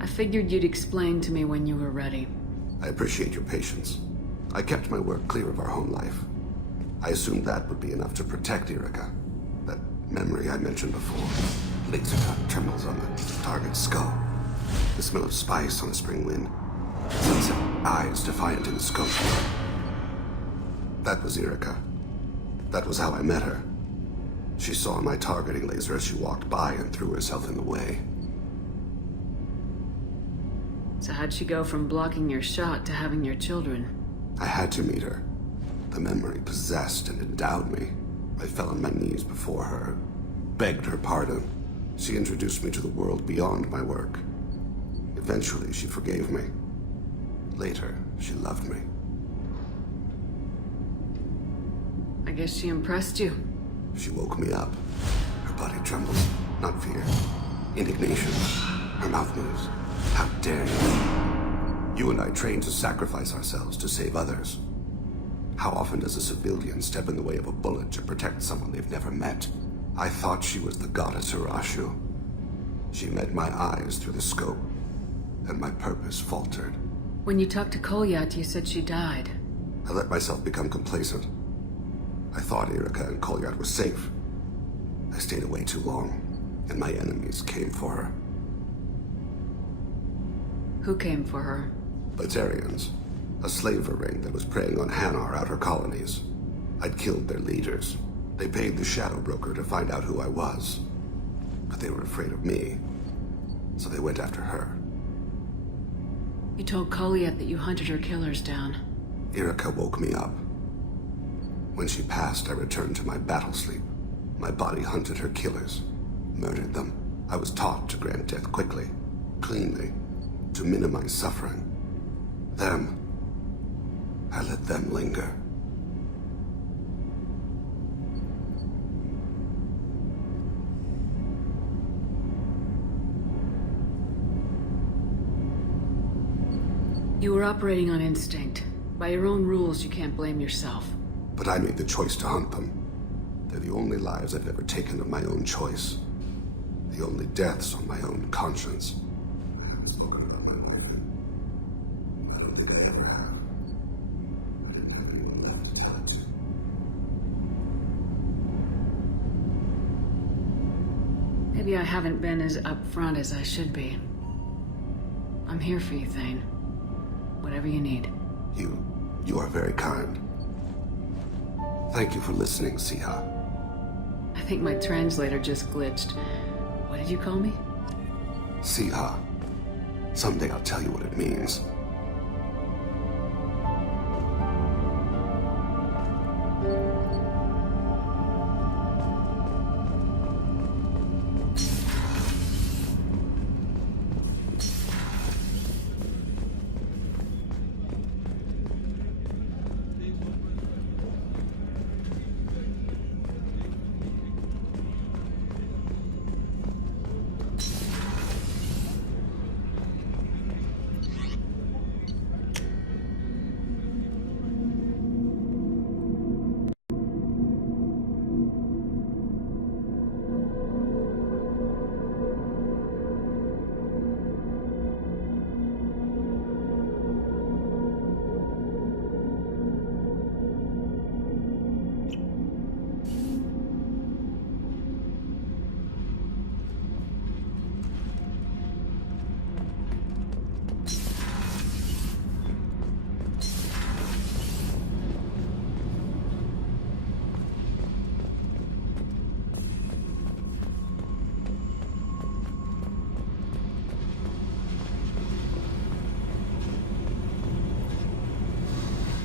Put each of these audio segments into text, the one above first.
I figured you'd explain to me when you were ready. I appreciate your patience. I kept my work clear of our home life. I assumed that would be enough to protect Erica. That memory I mentioned before. Laser cut trembles on the target's skull. The smell of spice on a spring wind. Sunset eyes defiant in the scope. That was Erica. That was how I met her. She saw my targeting laser as she walked by and threw herself in the way. So how'd she go from blocking your shot to having your children? I had to meet her. The memory possessed and endowed me. I fell on my knees before her, begged her pardon. She introduced me to the world beyond my work. Eventually, she forgave me. Later, she loved me. I guess she impressed you. She woke me up. Her body trembles, not fear. Indignation. Her mouth moves. How dare you? You and I trained to sacrifice ourselves to save others. How often does a civilian step in the way of a bullet to protect someone they've never met? I thought she was the goddess Urashu. She met my eyes through the scope, and my purpose faltered. When you talked to Kolyat, you said she died. I let myself become complacent. I thought Erica and Kolyat were safe. I stayed away too long, and my enemies came for her. Who came for her? Batarians. A slaver ring that was preying on Hanar outer colonies. I'd killed their leaders. They paid the Shadow Broker to find out who I was. But they were afraid of me, so they went after her. You told Kolyat that you hunted her killers down. Erica woke me up. When she passed, I returned to my battle sleep. My body hunted her killers, murdered them. I was taught to grant death quickly, cleanly, to minimize suffering. I let them linger. You were operating on instinct. By your own rules, you can't blame yourself. But I made the choice to hunt them. They're the only lives I've ever taken of my own choice. The only deaths on my own conscience. I haven't spoken about my life, and I don't think I ever have. I didn't have anyone left to tell it to. Maybe I haven't been as upfront as I should be. I'm here for you, Thane. Whatever you need. You are very kind. Thank you for listening, Siha. I think my translator just glitched. What did you call me? Siha. Someday I'll tell you what it means.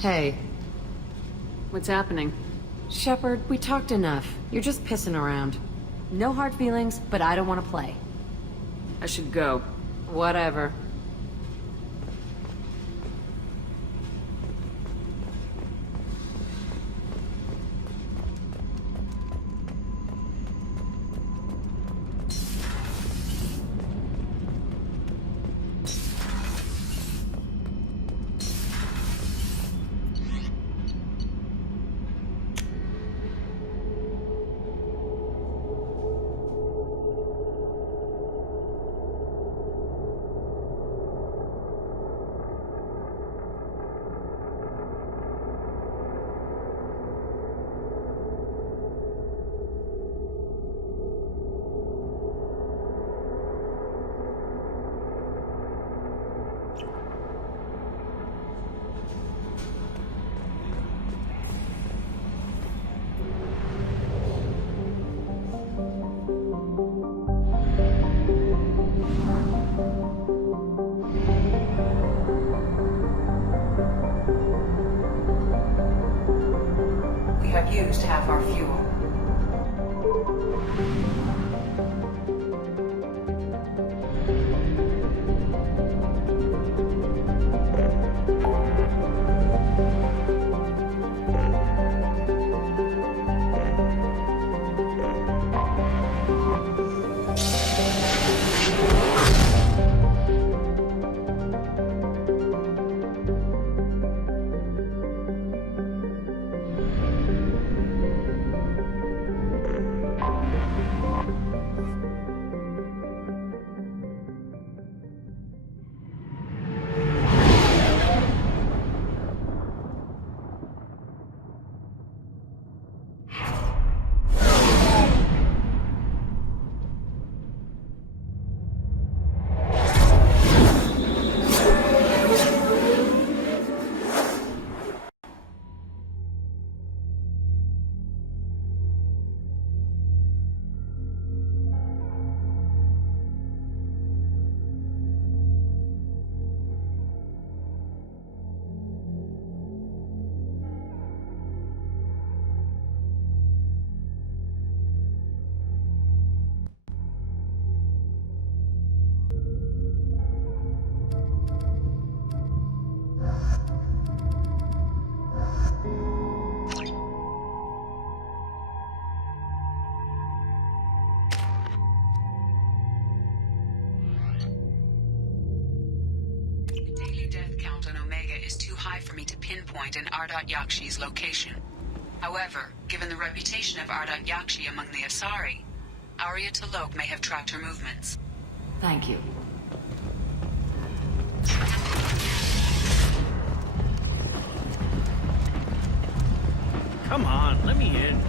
Hey. What's happening? Shepard, we talked enough. You're just pissing around. No hard feelings, but I don't want to play. I should go. Whatever. I've used half our fuel. For me to pinpoint an Ardat-Yakshi's location. However, given the reputation of Ardat-Yakshi among the Asari, Arya T'Loak may have tracked her movements. Thank you. Come on, let me in.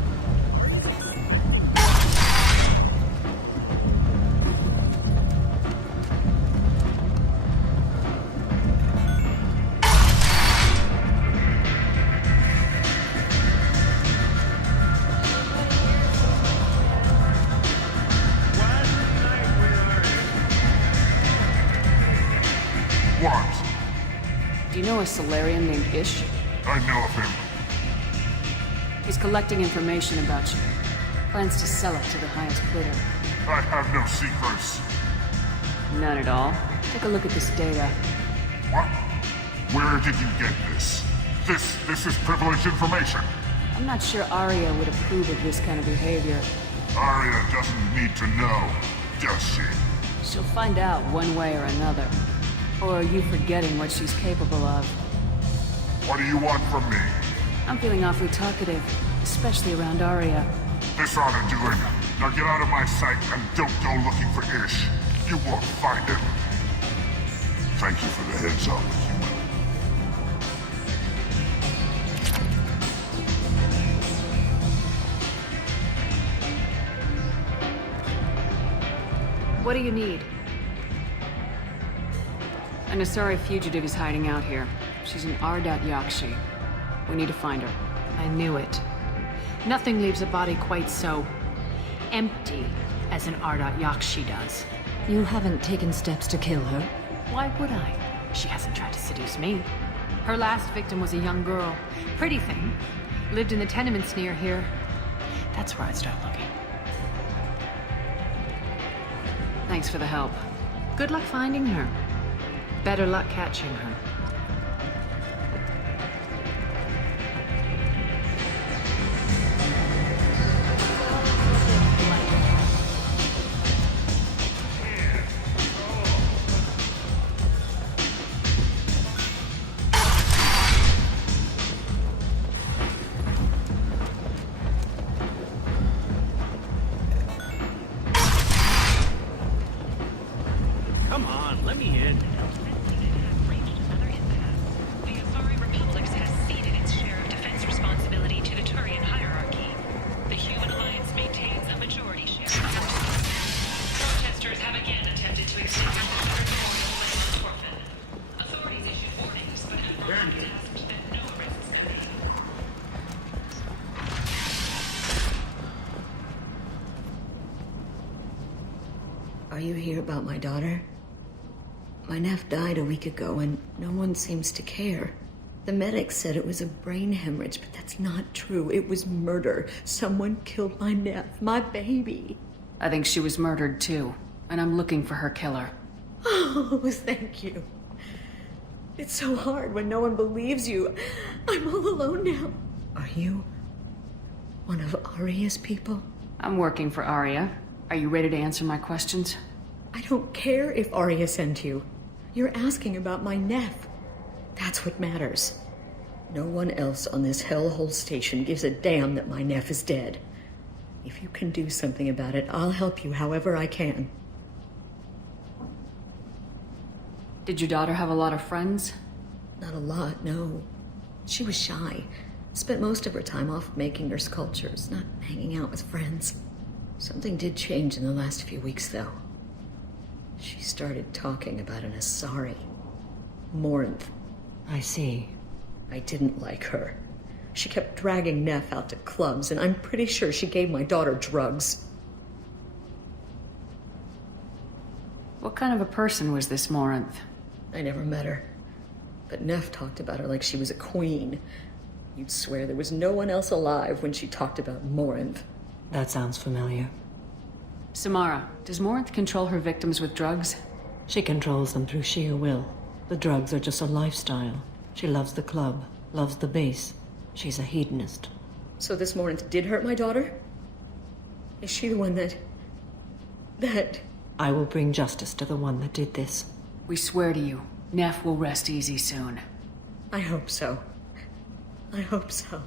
Do you know a Solarian named Ish? I know of him. He's collecting information about you. Plans to sell it to the highest bidder. I have no secrets. None at all. Take a look at this data. What? Where did you get this? This is privileged information. I'm not sure Arya would approve of this kind of behavior. Arya doesn't need to know, does she? She'll find out one way or another. Or are you forgetting what she's capable of? What do you want from me? I'm feeling awfully talkative, especially around Arya. This ought to do it. Now get out of my sight and don't go looking for Ish. You won't find him. Thank you for the heads up, human. What do you need? An Asari fugitive is hiding out here. She's an Ardat-Yakshi. We need to find her. I knew it. Nothing leaves a body quite so empty as an Ardat-Yakshi does. You haven't taken steps to kill her? Why would I? She hasn't tried to seduce me. Her last victim was a young girl. Pretty thing. Lived in the tenements near here. That's where I'd start looking. Thanks for the help. Good luck finding her. Better luck catching her. Come on, let me in. Are you here about my daughter? My nephew died a week ago and no one seems to care. The medics said it was a brain hemorrhage, but that's not true. It was murder. Someone killed my nephew, my baby. I think she was murdered too, and I'm looking for her killer. Oh, thank you. It's so hard when no one believes you. I'm all alone now. Are you one of Aria's people? I'm working for Aria. Are you ready to answer my questions? I don't care if Aria sent you. You're asking about my nephew. That's what matters. No one else on this hellhole station gives a damn that my nephew is dead. If you can do something about it, I'll help you however I can. Did your daughter have a lot of friends? Not a lot, no. She was shy. Spent most of her time off making her sculptures, not hanging out with friends. Something did change in the last few weeks, though. She started talking about an Asari. Morinth. I see. I didn't like her. She kept dragging Neff out to clubs, and I'm pretty sure she gave my daughter drugs. What kind of a person was this Morinth? I never met her. But Neff talked about her like she was a queen. You'd swear there was no one else alive when she talked about Morinth. That sounds familiar. Samara, does Morinth control her victims with drugs? She controls them through sheer will. The drugs are just a lifestyle. She loves the club, loves the base. She's a hedonist. So this Morinth did hurt my daughter? Is she the one that... I will bring justice to the one that did this. We swear to you, Neff will rest easy soon. I hope so. I hope so.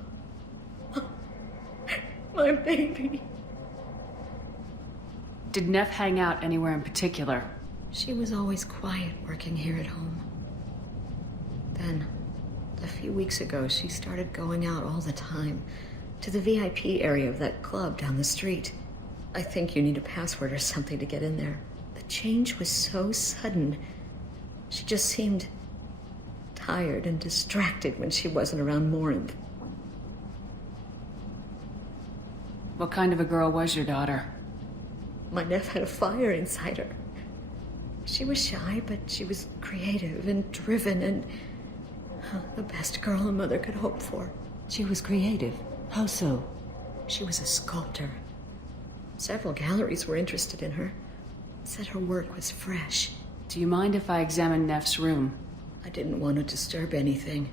My baby. Did Neff hang out anywhere in particular? She was always quiet working here at home. Then, a few weeks ago, she started going out all the time to the VIP area of that club down the street. I think you need a password or something to get in there. The change was so sudden. She just seemed tired and distracted when she wasn't around Morinth. What kind of a girl was your daughter? My nephew had a fire inside her. She was shy, but she was creative and driven and the best girl a mother could hope for. She was creative. How so? She was a sculptor. Several galleries were interested in her. Said her work was fresh. Do you mind if I examine Neff's room? I didn't want to disturb anything.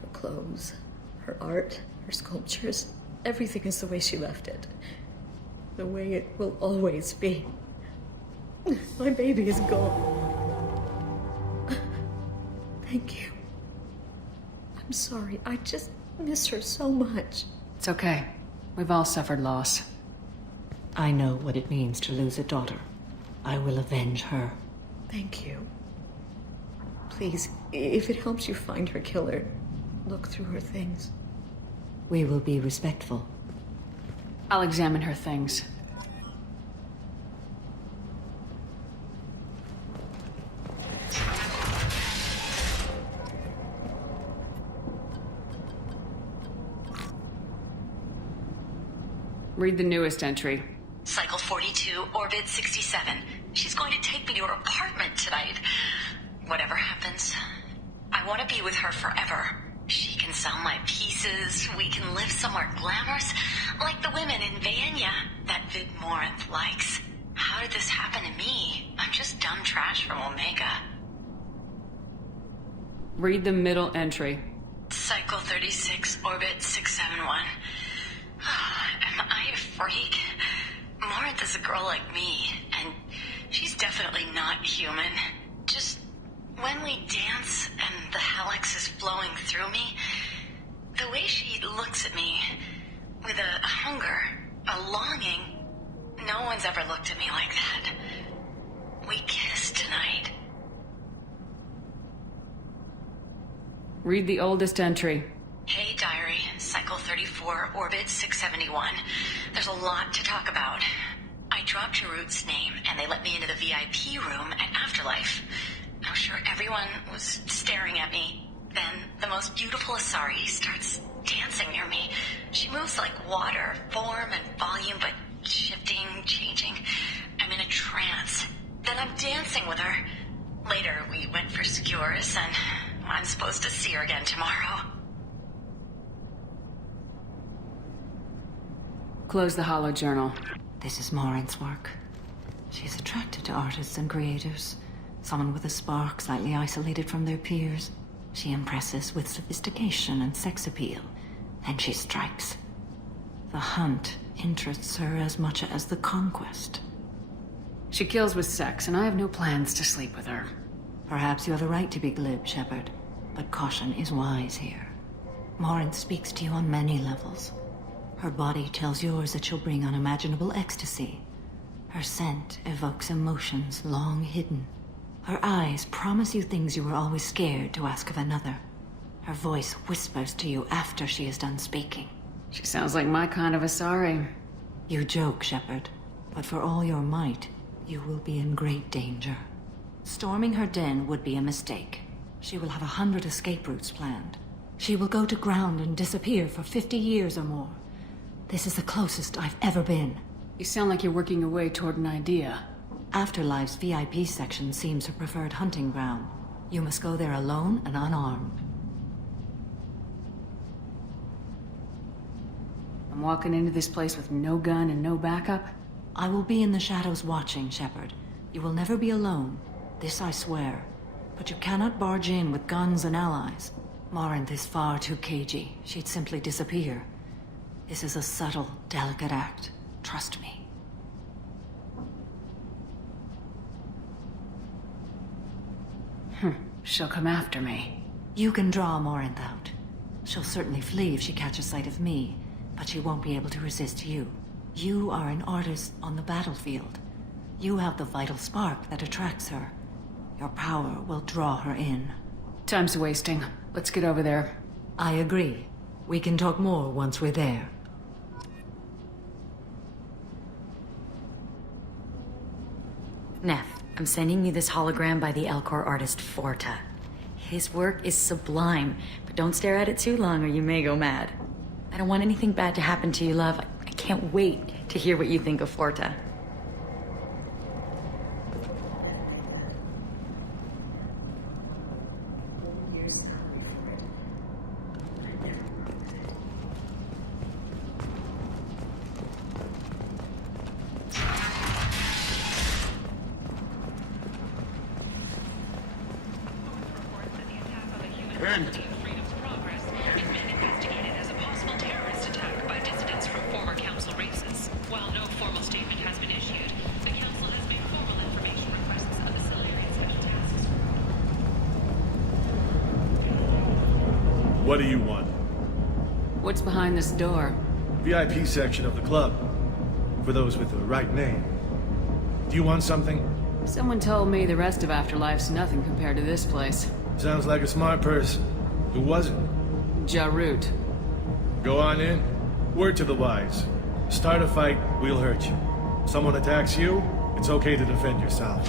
Her clothes, her art, her sculptures, everything is the way she left it. The way it will always be. My baby is gone. Thank you. I'm sorry. I just miss her so much. It's okay. We've all suffered loss. I know what it means to lose a daughter. I will avenge her. Thank you. Please, if it helps you find her killer, look through her things. We will be respectful. I'll examine her things. Read the newest entry. Cycle 42, Orbit 67. She's going to take me to her apartment tonight. Whatever happens, I want to be with her forever. She can sell my pieces. We can live somewhere glamorous, like the women in Vanya that Vid Morinth likes. How did this happen to me? I'm just dumb trash from Omega. Read the middle entry. Cycle 36, Orbit 671. Am I a freak? Morinth is a girl like me, and she's definitely not human. Just when we dance and the Helix is flowing through me, the way she looks at me with a hunger, a longing, no one's ever looked at me like that. We kissed tonight. Read the oldest entry. Hey, Diary. Cycle 34, Orbit 671. There's a lot to talk about. I dropped Jarut's name, and they let me into the VIP room at Afterlife. I'm sure everyone was staring at me. Then, the most beautiful Asari starts dancing near me. She moves like water, form and volume, but shifting, changing. I'm in a trance. Then I'm dancing with her. Later, we went for skewers, and I'm supposed to see her again tomorrow. Close the hollow journal. This is Morinth's work. She's attracted to artists and creators. Someone with a spark, slightly isolated from their peers. She impresses with sophistication and sex appeal. And she strikes. The hunt interests her as much as the conquest. She kills with sex, and I have no plans to sleep with her. Perhaps you have a right to be glib, Shepard. But caution is wise here. Morinth speaks to you on many levels. Her body tells yours that she'll bring unimaginable ecstasy. Her scent evokes emotions long hidden. Her eyes promise you things you were always scared to ask of another. Her voice whispers to you after she is done speaking. She sounds like my kind of Asari. You joke, Shepard, but for all your might, you will be in great danger. Storming her den would be a mistake. She will have 100 escape routes planned. She will go to ground and disappear for 50 years or more. This is the closest I've ever been. You sound like you're working your way toward an idea. Afterlife's VIP section seems her preferred hunting ground. You must go there alone and unarmed. I'm walking into this place with no gun and no backup? I will be in the shadows watching, Shepard. You will never be alone. This I swear. But you cannot barge in with guns and allies. Morinth is far too cagey. She'd simply disappear. This is a subtle, delicate act. Trust me. She'll come after me. You can draw Morinth out. She'll certainly flee if she catches sight of me, but she won't be able to resist you. You are an artist on the battlefield. You have the vital spark that attracts her. Your power will draw her in. Time's wasting. Let's get over there. I agree. We can talk more once we're there. Neff, I'm sending you this hologram by the Elcor artist Forta. His work is sublime, but don't stare at it too long or you may go mad. I don't want anything bad to happen to you, love. I can't wait to hear what you think of Forta. What do you want? What's behind this door? VIP section of the club. For those with the right name. Do you want something? Someone told me the rest of Afterlife's nothing compared to this place. Sounds like a smart person. Who was it? Jarut. Go on in. Word to the wise. Start a fight, we'll hurt you. Someone attacks you, it's okay to defend yourself.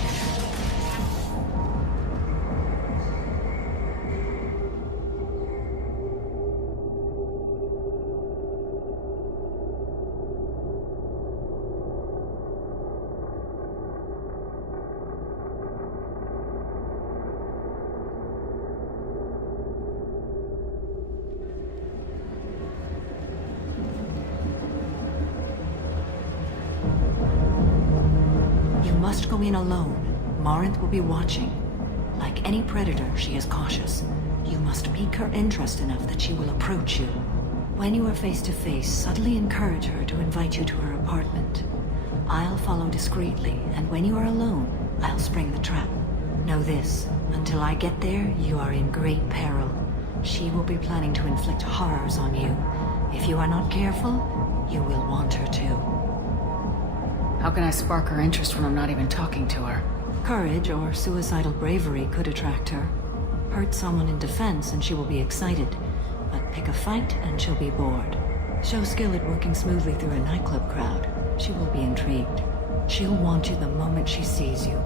Must go in alone. Morinth will be watching. Like any predator, she is cautious. You must pique her interest enough that she will approach you. When you are face to face, subtly encourage her to invite you to her apartment. I'll follow discreetly, and when you are alone, I'll spring the trap. Know this, until I get there, you are in great peril. She will be planning to inflict horrors on you. If you are not careful, you will want her to. How can I spark her interest when I'm not even talking to her? Courage or suicidal bravery could attract her. Hurt someone in defense and she will be excited, but pick a fight and she'll be bored. Show skill at working smoothly through a nightclub crowd. She will be intrigued. She'll want you the moment she sees you.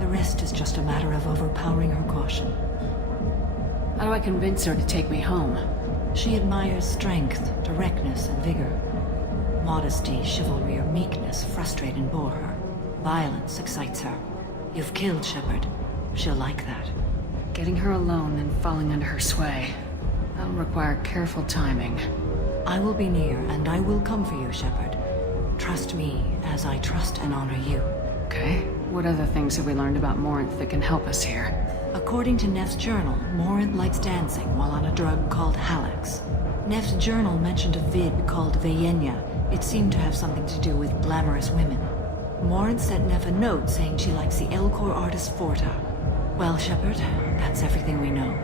The rest is just a matter of overpowering her caution. How do I convince her to take me home? She admires strength, directness, and vigor. Modesty, chivalry, or meekness frustrate and bore her. Violence excites her. You've killed Shepard. She'll like that. Getting her alone, then falling under her sway. That'll require careful timing. I will be near, and I will come for you, Shepard. Trust me, as I trust and honor you. Okay. What other things have we learned about Morinth that can help us here? According to Neff's journal, Morinth likes dancing while on a drug called Halax. Neff's journal mentioned a vid called Vayenya. It seemed to have something to do with glamorous women. Morinth sent Neff a note saying she likes the Elcor artist Forta. Well, Shepard, that's everything we know.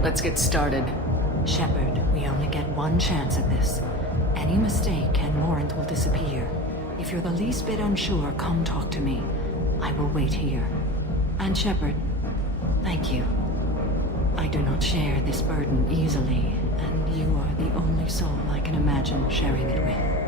Let's get started. Shepard, we only get one chance at this. Any mistake and Morinth will disappear. If you're the least bit unsure, come talk to me. I will wait here. And Shepard, thank you. I do not share this burden easily, and you are the only soul I can imagine sharing it with.